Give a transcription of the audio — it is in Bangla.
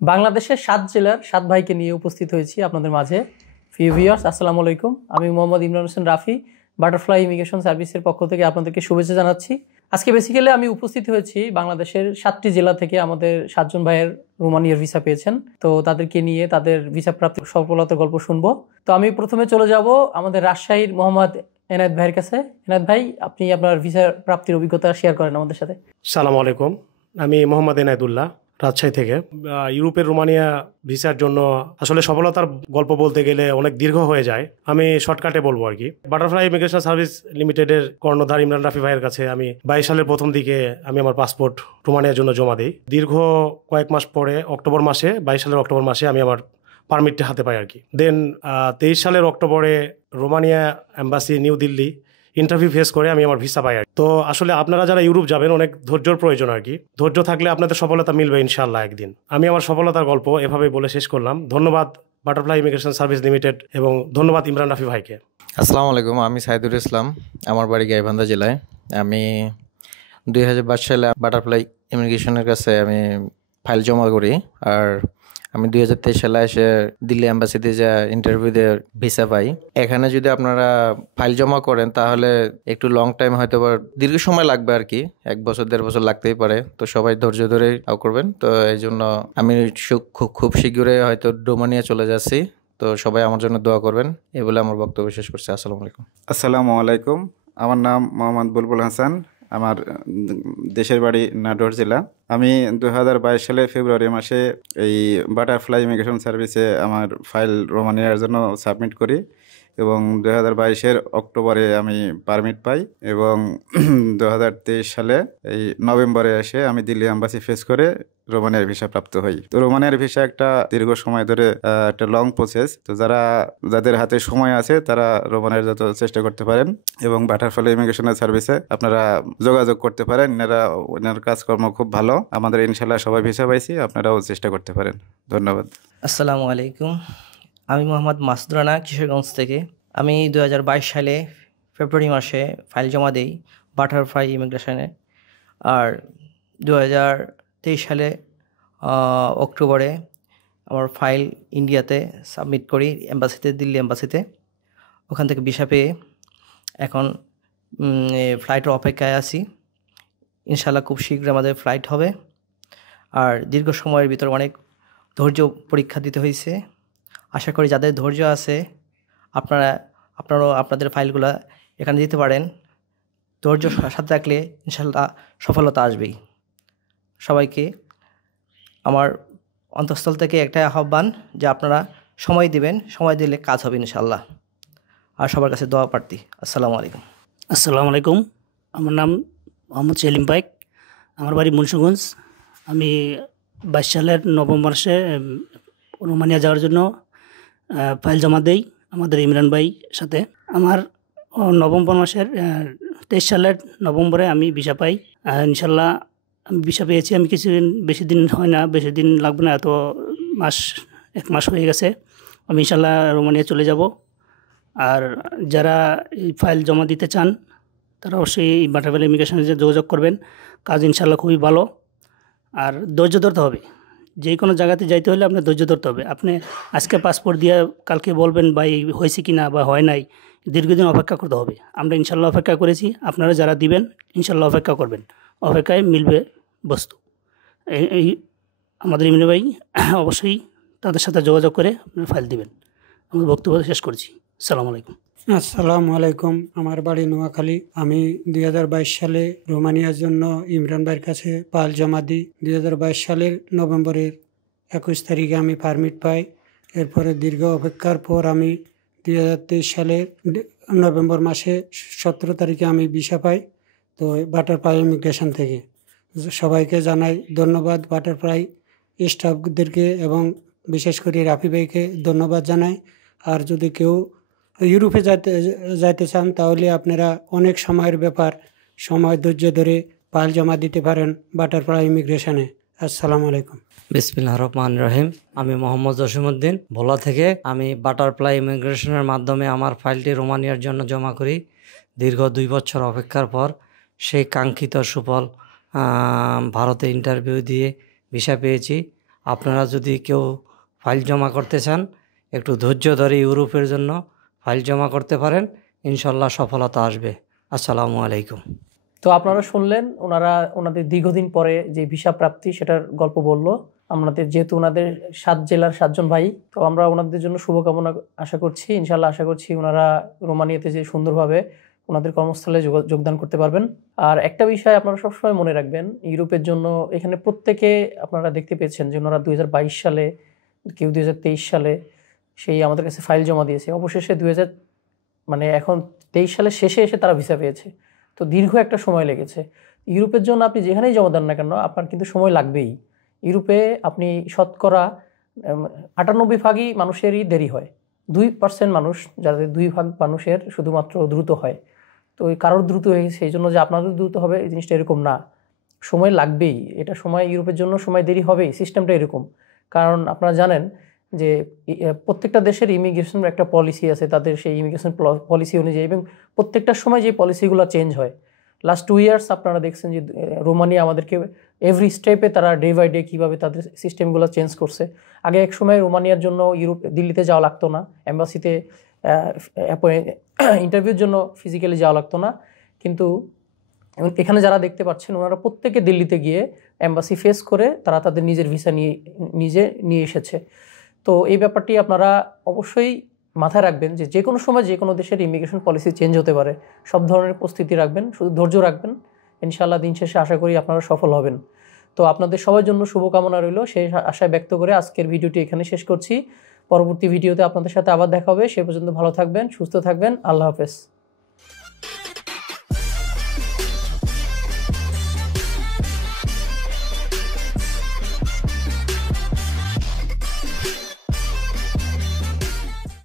বাংলাদেশের ৭ জেলার ৭ ভাইকে নিয়ে উপস্থিত হয়েছি আপনাদের মাঝে। প্রিয় ভিউয়ার্স, আসসালামু আলাইকুম। আমি মোহাম্মদ ইমরান হোসেন রাফি, বাটারফ্লাই ইমিগ্রেশন সার্ভিসের পক্ষ থেকে আপনাদেরকে শুভেচ্ছা জানাচ্ছি। আজকে বেসিক্যালি আমি উপস্থিত হয়েছি বাংলাদেশের ৭টি জেলা থেকে। আমাদের ৭ জন ভাইয়ের রোমানিয়ার ভিসা পেয়েছেন, তো তাদেরকে নিয়ে তাদের ভিসা প্রাপ্তির সফলতার গল্প শুনবো। তো আমি প্রথমে চলে যাব আমাদের রাজশাহীর মোহাম্মদ এনায়েত ভাইয়ের কাছে। এনায়েত ভাই, আপনি আপনার ভিসা প্রাপ্তির অভিজ্ঞতা শেয়ার করেন আমাদের সাথে। সালামু আলাইকুম, আমি মোহাম্মদ এনায়েতুল্লাহ, রাজশাহী থেকে। ইউরোপের রোমানিয়া ভিসার জন্য আসলে সফলতার গল্প বলতে গেলে অনেক দীর্ঘ হয়ে যায়। আমি শর্টকাটে বলবো আর কি। বাটারফ্লাই ইমিগ্রেশন সার্ভিস লিমিটেডের কর্ণধার ইমরান রাফি ভাইয়ের কাছে আমি 22 সালের প্রথম দিকে আমি আমার পাসপোর্ট রোমানিয়ার জন্য জমা দিই। দীর্ঘ কয়েক মাস পরে 22 সালের অক্টোবর মাসে আমি আমার পারমিটটা হাতে পাই আর কি। দেন 23 সালের অক্টোবরে Romania embassy new Delhi interview face করে আমি আমার ভিসা পাই আর কি। তো আসলে আপনারা যারা ইউরোপ যাবেন অনেক ধৈর্যর প্রয়োজন আর কি। ধৈর্য থাকলে আপনাদের সফলতা মিলবে ইনশাআল্লাহ একদিন। আমি আমার সফলতার গল্প এভাবে বলে শেষ করলাম। ধন্যবাদ বাটারফ্লাই ইমিগ্রেশন সার্ভিস লিমিটেড এবং ধন্যবাদ ইমরান রাফি ভাইকে। আসসালামু আলাইকুম, আমি সাইদুল ইসলাম, আমার বাড়ি গাইবান্ধা জেলায়। আমি 2022 সালে বাটারফ্লাই ইমিগ্রেশনের কাছে আমি ফাইল জমা করি। আর আমি 2023 সালে এসে দিল্লি অ্যাম্বাসিতে যা ইন্টারভিউ দিয়ে ভিসা পাই। এখানে যদি আপনারা ফাইল জমা করেন তাহলে একটু লং টাইম হয়তো বা দীর্ঘ সময় লাগবে আর কি, 1 বছর 1.5 বছর লাগতেই পারে। তো সবাই ধৈর্য ধরেই করবেন। তো এই জন্য আমি খুব শীঘ্রই হয়তো রোমানিয়া চলে যাচ্ছি। তো সবাই আমার জন্য দোয়া করবেন, এই বলে আমার বক্তব্য শেষ করছি। আসসালামু আলাইকুম। আসসালামু আলাইকুম, আমার নাম মোহাম্মদ বুলবুল হাসান, আমার দেশের বাড়ি নাটোর জেলা। আমি 2022 সালে ফেব্রুয়ারি মাসে এই বাটারফ্লাই ইমিগ্রেশন সার্ভিসে আমার ফাইল রোমানিয়ার জন্য সাবমিট করি এবং 2022-এর অক্টোবরে আমি পারমিট পাই এবং 2023 সালে এই নভেম্বরে এসে আমি দিল্লি অ্যাম্বাসি ফেস করে রোমানিয়ার ভিসা প্রাপ্ত হই। তো রোমানিয়ার ভিসা একটা দীর্ঘ সময় ধরে একটা লং প্রসেস। তো যাদের হাতে সময় আছে তারা রোমানিয়ার যত চেষ্টা করতে পারেন এবং বাটারফ্লাই ইমিগ্রেশনের সার্ভিসে আপনারা যোগাযোগ করতে পারেন। এনার কাজকর্ম খুব ভালো। আমাদের ইনশাল্লাহ সবাই ভিসা পাইছি, আপনারাও চেষ্টা করতে পারেন। ধন্যবাদ। আসসালামু আলাইকুম, আমি মোহাম্মদ মাসুদ রানা, কিশোরগঞ্জ থেকে। আমি 2022 সালে ফেব্রুয়ারি মাসে ফাইল জমা দিই বাটারফ্লাই ইমিগ্রেশনে। আর 2023 সালে অক্টোবরে আমার ফাইল ইন্ডিয়াতে সাবমিট করি এম্বাসিতে, দিল্লি এম্বাসিতে। ওখান থেকে ভিসা পেয়ে এখন ফ্লাইটের অপেক্ষায় আছি। ইনশাল্লাহ খুব শীঘ্র আমাদের ফ্লাইট হবে। আর দীর্ঘ সময়ের ভিতর অনেক ধৈর্য পরীক্ষা দিতে হয়েছে। আশা করি যাদের ধৈর্য আছে আপনারাও আপনাদের ফাইলগুলো এখানে দিতে পারেন। ধৈর্য সাথে থাকলে ইনশাল্লাহ সফলতা আসবেই। সবাইকে আমার অন্তঃস্থল থেকে একটা আহ্বান যে আপনারা সময় দিবেন, সময় দিলে কাজ হবে ইনশাল্লাহ। আর সবার কাছে দোয়া প্রার্থী। আসসালামু আলাইকুম। আসসালামু আলাইকুম, আমার নাম মোহাম্মদ সেলিম পাইক, আমার বাড়ি মুন্সিগঞ্জ। আমি 22 সালের নভেম্বর মাসে রোমানিয়া যাওয়ার জন্য ফাইল জমা দেই আমাদের ইমরান ভাই সাথে। আমার নভেম্বর মাসের 23 সালের নভেম্বরে আমি ভিসা পাই। ইনশাল্লাহ আমি ভিসা পেয়েছি। আমি বেশি দিন হয় না, বেশি দিন লাগবে না, এত 1 মাস হয়ে গেছে। আমি ইনশাল্লাহ রোমানিয়া চলে যাব। আর যারা এই ফাইল জমা দিতে চান তারা অবশ্যই এই বাটারফ্লাই ইমিগ্রেশনে যোগাযোগ করবেন। কাজ ইনশাল্লাহ খুবই ভালো। আর ধৈর্য ধরতে হবে, যে কোনো জায়গাতে যাইতে হলে আপনার ধৈর্য ধরতে হবে। আপনি আজকে পাসপোর্ট দিয়ে কালকে বলবেন ভাই হয়েছে কি না বা হয় নাই, দীর্ঘদিন অপেক্ষা করতে হবে। আমরা ইনশাল্লাহ অপেক্ষা করেছি, আপনারা যারা দিবেন ইনশাল্লাহ অপেক্ষা করবেন। অপেক্ষায় মিলবে বস্তু। এই আমাদের ইমরান ভাই অবশ্যই তাদের সাথে যোগাযোগ করে আপনার ফাইল দিবেন। আমার বক্তব্য শেষ করছি। আসসালামু আলাইকুম। আসসালামু আলাইকুম, আমার বাড়ি নোয়াখালী। আমি 2022 সালে রোমানিয়ার জন্য ইমরান ভাইয়ের কাছে ফাইল জমা দিই। 2022 সালের নভেম্বরের 21 তারিখে আমি পারমিট পাই। এরপরে দীর্ঘ অপেক্ষার পর আমি 2023 সালের নভেম্বর মাসে 17 তারিখে আমি ভিসা পাই, তো বাটারফ্লাই ইমিগ্রেশন থেকে। সবাইকে জানাই ধন্যবাদ, বাটারফ্লাই স্টাফদেরকে এবং বিশেষ করে রাফি ভাইকে ধন্যবাদ জানাই। আর যদি কেউ ইউরোপে যাইতে চান তাহলে আপনারা অনেক সময়ের ব্যাপার, সময় ধৈর্য ধরে ফাইল জমা দিতে পারেন বাটারফ্লাই ইমিগ্রেশনে। আসসালামু আলাইকুম। বিসমিল্লাহির রহমানির রহিম। আমি মোহাম্মদ জসিমউদ্দিন, ভোলা থেকে। আমি বাটারফ্লাই ইমিগ্রেশনের মাধ্যমে আমার ফাইলটি রোমানিয়ার জন্য জমা করি। দীর্ঘ 2 বছর অপেক্ষার পর সেই কাঙ্ক্ষিত সুফল ভারতে ইন্টারভিউ দিয়ে ভিসা পেয়েছি। আপনারা যদি কেউ ফাইল জমা করতে চান একটু ধৈর্য ধরে ইউরোপের জন্য ফাইল জমা করতে পারেন, ইনশাল্লাহ সফলতা আসবে। আসসালামু আলাইকুম। তো আপনারা শুনলেন ওনাদের দীর্ঘদিন পরে যে ভিসা প্রাপ্তি সেটার গল্প বললো আমাদের, যেহেতু ওনাদের 7 জেলার 7 জন ভাই, তো আমরা ওনাদের জন্য শুভকামনা আশা করছি। ইনশাল্লাহ আশা করছি ওনারা রোমানিয়াতে যে সুন্দরভাবে ওনাদের কর্মস্থলে যোগদান করতে পারবেন। আর একটা বিষয় আপনারা সবসময় মনে রাখবেন, ইউরোপের জন্য এখানে প্রত্যেকে আপনারা দেখতে পেয়েছেন যে ওনারা 2022 সালে, কেউ 2023 সালে সেই আমাদের কাছে ফাইল জমা দিয়েছে। অবশেষে মানে এখন 23 সালের শেষে এসে তারা ভিসা পেয়েছে। তো দীর্ঘ একটা সময় লেগেছে। ইউরোপের জন্য আপনি যেখানেই জমা দেন না কেন আপনার কিন্তু সময় লাগবেই। ইউরোপে আপনি শতকরা 98% মানুষেরই দেরি হয়, 2% মানুষ, যাদের 2% মানুষের শুধুমাত্র দ্রুত হয়। তো কারোর দ্রুত হয়ে গেছে এই জন্য যে আপনাদের দ্রুত হবে এই জিনিসটা এরকম না, সময় লাগবেই। এটা সময় ইউরোপের জন্য সময় দেরি হবেই, সিস্টেমটা এরকম। কারণ আপনারা জানেন যে প্রত্যেকটা দেশের ইমিগ্রেশনের একটা পলিসি আছে, তাদের সেই ইমিগ্রেশন পলিসি অনুযায়ী, এবং প্রত্যেকটা সময় যে পলিসিগুলো চেঞ্জ হয়। লাস্ট 2 ইয়ার্স আপনারা দেখছেন যে রোমানিয়া আমাদেরকে এভরি স্টেপে তারা ডে বাই ডে কীভাবে তাদের সিস্টেমগুলো চেঞ্জ করছে। আগে এক সময় রোমানিয়ার জন্য দিল্লিতে যাওয়া লাগতো না, এম্বাসিতে ইন্টারভিউর জন্য ফিজিক্যালি যাওয়া লাগতো না, কিন্তু এখানে যারা দেখতে পাচ্ছেন ওনারা প্রত্যেকে দিল্লিতে গিয়ে এম্বাসি ফেস করে তারা তাদের নিজের ভিসা নিয়ে এসেছে। তো এই ব্যাপারটি আপনারা অবশ্যই মাথায় রাখবেন যে কোনো সময় যে কোনো দেশের ইমিগ্রেশন পলিসি চেঞ্জ হতে পারে। সব ধরনের প্রস্তুতি রাখবেন, শুধু ধৈর্য রাখবেন। ইনশাআল্লাহ দিন শেষে আশা করি আপনারা সফল হবেন। তো আপনাদের সবার জন্য শুভকামনা রইল, সেই আশায় ব্যক্ত করে আজকের ভিডিওটি এখানে শেষ করছি। পরবর্তী ভিডিওতে আপনাদের সাথে আবার দেখা হবে। সে পর্যন্ত ভালো থাকবেন, সুস্থ থাকবেন। আল্লাহ হাফেজ।